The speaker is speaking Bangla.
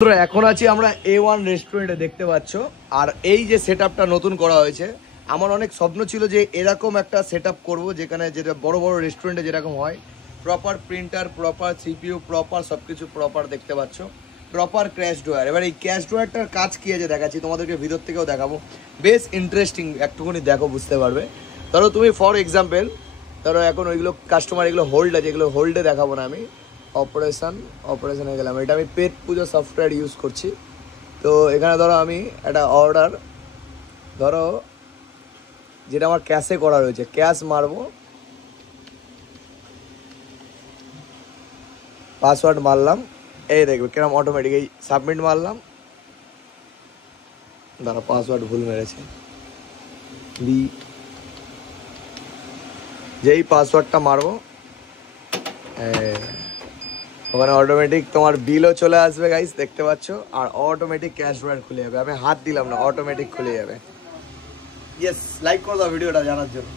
এখন আছি আমরা A1 রেস্টুরেন্টে দেখতে পাচ্ছ। আর এই যে সেটআপটা নতুন করা হয়েছে, আমার অনেক স্বপ্ন ছিল যে এরকম একটা সেটআপ করব যেখানে যেটা বড় বড় রেস্টুরেন্টে যেরকম হয়, proper printer, proper CPU, proper সবকিছু প্রপার দেখতে পাচ্ছ, প্রপার ক্র্যাশ ড্রয়ার। এবার এই ক্র্যাশ ড্রয়ারটার কাজ কি আছে দেখাচ্ছি তোমাদেরকে, ভিতর থেকেও দেখাবো, বেশ ইন্টারেস্টিং, একটুখানি দেখো বুঝতে পারবে। ধরো তুমি ফর এক্সাম্পল, ধরো এখন ওইগুলো কাস্টমার এগুলো হোল্ড আছে, এগুলো হোল্ডে দেখাবো না আমি, অপারেশনে গেলাম। এটা আমি পেট পুজো সফটওয়্যার ইউজ করছি। তো এখানে ধরো আমি একটা অর্ডার, ধরো যেটা আমার ক্যাশে করা রয়েছে, ক্যাশ মারবো, পাসওয়ার্ড মারলাম, এই দেখবে কিরম অটোমেটিক, এই সাবমিট মারলাম, দাঁড়া পাসওয়ার্ড ভুল মেরেছে, যেই পাসওয়ার্ডটা মারবো ওখানে অটোমেটিক তোমার বিলও চলে আসবে গাইস, দেখতে পাচ্ছ। আর অটোমেটিক ক্যাশ ড্রয়ার খুলে যাবে, আমি হাত দিলাম না, অটোমেটিক খুলে যাবে। ইয়েস, লাইক করে দাও ভিডিওটা জানার জন্য।